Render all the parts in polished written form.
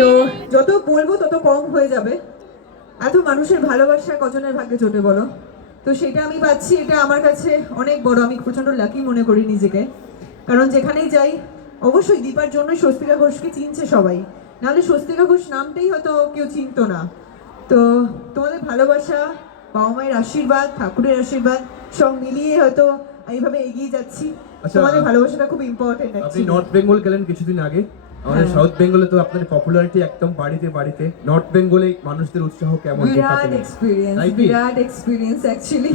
তো যত বলবো তত কম হয়ে যাবে। এত মানুষের ভালোবাসা কজনের ভাগ্যে জোটে বলো? তো সেটা আমি পাচ্ছি, এটা আমার কাছে অনেক বড়। আমি প্রচন্ড লাকি মনে করি নিজেকে, কারণ যেখানেই যাই অবশ্যই দীপার জন্যই স্বস্তিকা ঘোষকে চিনছে সবাই, নাহলে স্বস্তিকা ঘোষ নামটাই হয়তো কেউ চিনতো না। তো তোমাদের ভালোবাসা, বাবা মায়ের আশীর্বাদ, ঠাকুরের আশীর্বাদ সব মিলিয়ে হয়তো এইভাবে এগিয়ে যাচ্ছি। আচ্ছা, তোমাদের ভালোবাসাটা খুব ইম্পর্টেন্ট। আপনি নর্থ বেঙ্গল গেলেন কিছুদিন আগে, আমাদের সাউথ বেঙ্গলে তো আপনার পপুলারিটি একদম বাড়িতে বাড়িতে। নর্থ বেঙ্গলে মানুষদের উৎসাহ কেমন? বিরাট এক্সপিরিয়েন্স অ্যাকচুয়ালি।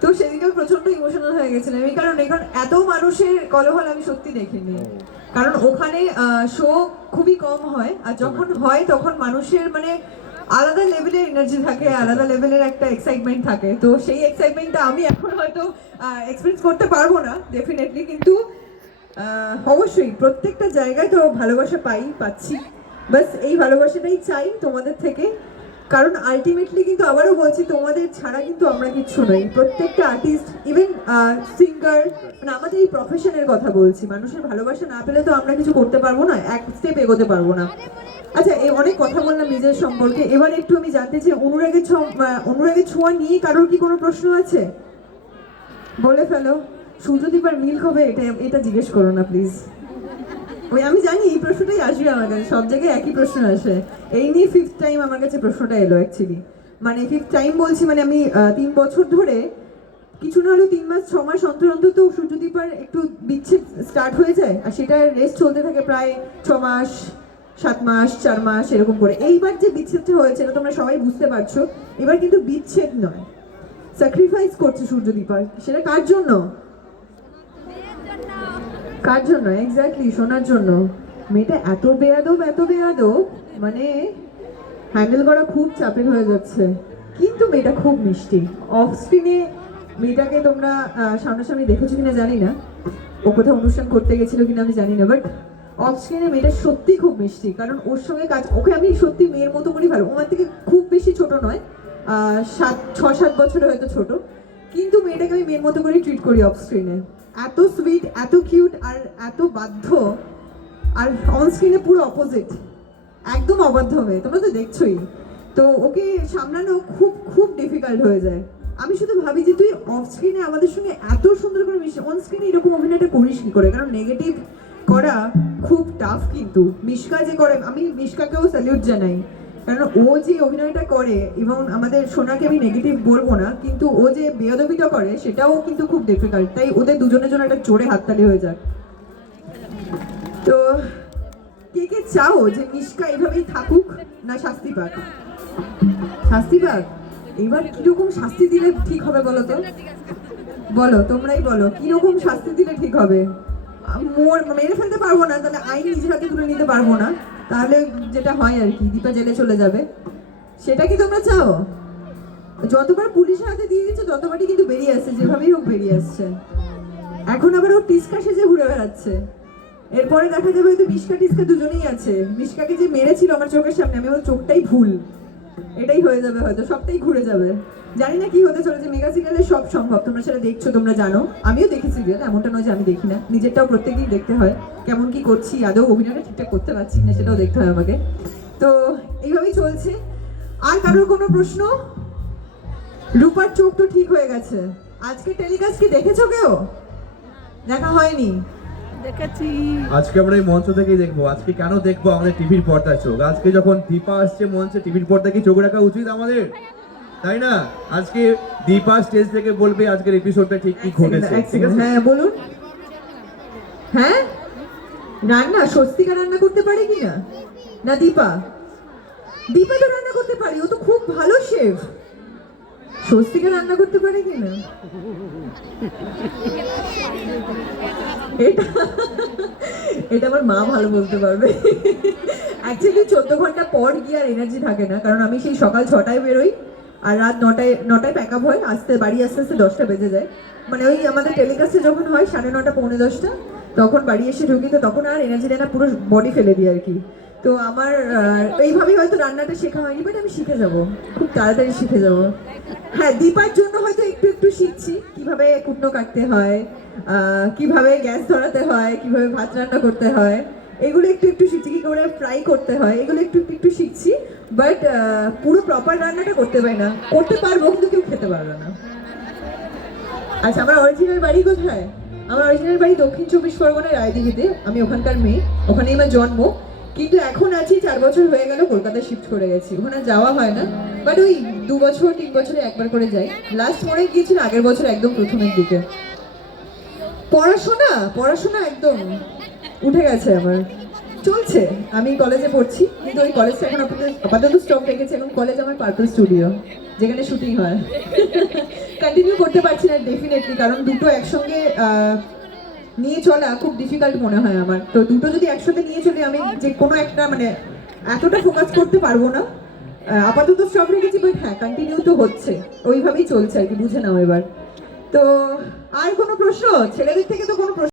তো সেদিকে আমি প্রচন্ড ইমোশনাল হয়ে গেছিলাম এই কারণে, কারণ এত মানুষের কলহল আমি সত্যি দেখিনি। কারণ ওখানে শো খুবই কম হয়, আর যখন হয় তখন মানুষের মানে আলাদা লেভেলের এনার্জি থাকে, আলাদা লেভেলের একটা এক্সাইটমেন্ট থাকে। তো সেই এক্সাইটমেন্টটা আমি এখন হয়তো এক্সপিরিয়েন্স করতে পারবো না ডেফিনেটলি, কিন্তু অবশ্যই প্রত্যেকটা জায়গায় তো ভালোবাসা পাচ্ছি। বাস এই ভালোবাসাটাই চাই তোমাদের থেকে, কারণ আলটিমেটলি কিন্তু আবারও বলছি, তোমাদের ছাড়া কিন্তু আমরা কিচ্ছু নই। প্রত্যেকটা আর্টিস্ট, ইভেন সিঙ্গার, মানে আমাদের এই প্রফেশনের কথা বলছি, মানুষের ভালোবাসা না পেলে তো আমরা কিছু করতে পারবো না, এক স্টেপ এগোতে পারবো না। আচ্ছা, এই অনেক কথা বললাম নিজের সম্পর্কে, এবার একটু আমি জানতে চাই অনুরাগের ছোঁয়া নিয়ে কারোর কি কোনো প্রশ্ন আছে? বলে ফেলো। সূর্যদীপ আর মিল্ক হবে, এটা জিজ্ঞেস করো না প্লিজ। ওই আমি জানি এই প্রশ্নটাই আসবে আমার কাছে, সব জায়গায় একই প্রশ্ন আসে। এই নিয়ে 5th টাইম আমার কাছে প্রশ্নটা এলো অ্যাকচুয়ালি। মানে 5th টাইম বলছি, মানে আমি 3 বছর ধরে কিছু না হলেও 3 মাস 6 মাস অন্তর অন্তর তো সূর্যদীপার একটু বিচ্ছেদ স্টার্ট হয়ে যায়, আর সেটা রেস্ট চলতে থাকে প্রায় 6 মাস 7 মাস 4 মাস এরকম করে। এইবার যে বিচ্ছেদটা হয়েছে এটা তোমরা সবাই বুঝতে পারছো। এবার কিন্তু বিচ্ছেদ নয়, স্যাক্রিফাইস করছে সূর্যদীপার। সেটা কার জন্য? কার জন্য? এক্স্যাক্টলি শোনার জন্য। মেয়েটা এত বেয়াদব, মানে হ্যান্ডেল করা খুব চাপের হয়ে যাচ্ছে। কিন্তু মেয়েটা খুব মিষ্টি। অফ স্ক্রিনে মেয়েটাকে তোমরা সামনাসামনি দেখেছো কিনা জানি না, ও কোথাও অনুষ্ঠান করতে গেছিল কিনা আমি জানি না, বাট অফ স্ক্রিনে মেয়েটা সত্যি খুব মিষ্টি। কারণ ওর সঙ্গে ওকে আমি সত্যি মেয়ের মতো করেই ভালো। ওনার থেকে খুব বেশি ছোট নয়, 6-7 বছরে হয়তো ছোট, কিন্তু মেয়েটাকে আমি মেয়ের মতো করেই ট্রিট করি অফ স্ক্রিনে। এত সুইট, এত কিউট, আর এত বাধ্য। আর অন স্ক্রিনে পুরো অপোজিট, একদম অবাধ্য মেয়ে, তোমরা তো দেখছোই। তো ওকে সামলানো খুব খুব ডিফিকাল্ট হয়ে যায়। আমি শুধু ভাবি যে তুই অফ স্ক্রিনে আমাদের সঙ্গে এত সুন্দর করে মিশে, অন স্ক্রিনে এরকম অভিনয়টা করিস কি করে? কারণ নেগেটিভ করা খুব টাফ। কিন্তু মিশকা যে করে, আমি মিশকাকেও স্যালিউট জানাই, কারণ ও যে অভিনয়টা করে, এবং আমাদের সোনাকে আমি নেগেটিভ বলবো না, কিন্তু ও যে বেয়াদবিটা করে সেটাও কিন্তু খুব ডিফিকাল্ট। তাই ওদের দুজনের জন্য একটা জোরে হাততালি হয়ে যাক। তো কে কে চাও যে মিশকা এইভাবেই থাকুক, না শাস্তি পাক? শাস্তি পাক। এবার কিরকম শাস্তি দিলে ঠিক হবে বলো তো? বলো, তোমরাই বলো, কিরকম শাস্তি দিলে ঠিক হবে? মেরে ফেলতে পারবো না, তাহলে আইন নিজের হাতে তুলে নিতে পারবো না, তাহলে যেটা হয় আর কি, দীপা জেলে চলে যাবে। সেটা কি তোমরা চাও? যতবার পুলিশের হাতে দিয়ে দিচ্ছে ততবারই কিন্তু বেরিয়ে আসছে, যেভাবেই হোক বেরিয়ে আসছে। এখন আবার ও টিস্কা সেজে ঘুরে বেড়াচ্ছে। এরপরে দেখা যাবে হয়তো মিশকা টিস্কা দুজনেই আছে। মিশকাকে যে মেরেছিল আমার চোখের সামনে, আমি ওর চোখটাই ভুল, এটাই হয়ে যাবে হয়তো, সবটাই ঘুরে যাবে। জানি না কি হতে চলেছে। মেগা সিরিয়ালে সব সম্ভব, তোমরা সেটা দেখছো, তোমরা জানো। আমিও দেখি সিরিয়াল, এমনটা নয় যে আমি দেখি না। নিজেরটাও প্রত্যেকদিন দেখতে হয়, কেমন কি করছি, আদৌ অভিনয়টা ঠিকঠাক করতে পারছি না সেটাও দেখতে হয় আমাকে। তো এইভাবেই চলছে। আর কারোর কোনো প্রশ্ন? রূপার চোখ তো ঠিক হয়ে গেছে। আজকে টেলিকাস্ট কি দেখেছো কেউ? দেখা হয়নি? দেখেছি। আজকে আমরা এই মঞ্চ থেকেই দেখবো। আজকে কেন দেখবো আমাদের টিভির পর্দায় চোখ? আজকে যখন দীপা আসছে মঞ্চে, টিভির পর্দায় কি চোখ রাখা উচিত আমাদের, তাই না? আজকে দীপা স্টেজ থেকে বলবে আজকের এপিসোডটা ঠিক কি ঘটেছে, ঠিক আছে? হ্যাঁ বলুন। হ্যাঁ, রান্না স্বস্তিকা রান্না করতে পারে কিনা? না দীপা? দীপা তো রান্না করতে পারি, ও তো খুব ভালো শেফ। স্বস্তিকা রান্না করতে পারে কিনা? এটা এটা আমার মা ভালো বলতে পারবে। অ্যাকচুয়ালি 14 ঘন্টা পর গিয়ে আর এনার্জি থাকে না, কারণ আমি সেই সকাল 6টায় বেরোই, আর রাত 9টায় প্যাক আপ হয়, বাড়ি আস্তে আস্তে 10টা বেজে যায়। মানে ওই আমাদের টেলিকাস্টে যখন হয় 9:30 পৌনে 10টা, তখন বাড়ি এসে ঢুকি, তো তখন আর এনার্জি দেয় না, পুরো বডি ফেলে দিই আর কি। তো আমার এইভাবেই হয়তো রান্নাটা শেখা হয়নি, বাট আমি শিখে যাব, খুব তাড়াতাড়ি শিখে যাব। হ্যাঁ, দীপার জন্য হয়তো একটু একটু শিখছি, কিভাবে কুটনো কাটতে হয়, কিভাবে গ্যাস ধরাতে হয়, কিভাবে ভাত রান্না করতে হয়, এগুলো একটু একটু শিখছি, কি করে ফ্রাই করতে হয় এগুলো একটু একটু একটু শিখছি। বাট পুরো প্রপার রান্নাটা করতে পারি না, করতে পারবো কিন্তু কেউ খেতে পারবে না। আচ্ছা, আমার অরিজিনাল বাড়ি কোথায়? আমার অরিজিনাল বাড়ি দক্ষিণ 24 পরগনার রায়দিঘিতে। আমি ওখানকার মেয়ে, ওখানেই আমার জন্ম। কিন্তু এখন আছি, 4 বছর হয়ে গেল কলকাতায় শিফট করে গেছি। ওখানে যাওয়া হয় না, বাট ওই 2 বছর 3 বছরে একবার করে যাই। লাস্ট মনে গিয়েছিল আগের বছর, একদম প্রথমের দিকে। পড়াশোনা পড়াশোনা একদম উঠে গেছে আমার, চলছে। আমি কলেজে পড়ছি, কিন্তু ওই কলেজটা এখন আপাতত স্টপ রেখেছে। এখন কলেজ আমার পার্পল স্টুডিও, যেখানে শুটিং হয়। কন্টিনিউ করতে পারছি না ডেফিনেটলি, কারণ দুটো একসঙ্গে নিয়ে চলা খুব ডিফিকাল্ট মনে হয় আমার। তো দুটো যদি একসাথে নিয়ে চলি, আমি যে কোনো একটা মানে এতটা ফোকাস করতে পারবো না। আপাতত স্টপ রেখেছি, বাট হ্যাঁ কন্টিনিউ তো হচ্ছে, ওইভাবেই চলছে আর কি, বুঝে নাও এবার। তো আর কোনো প্রশ্ন? ছেলেদের থেকে তো কোনো প্রশ্ন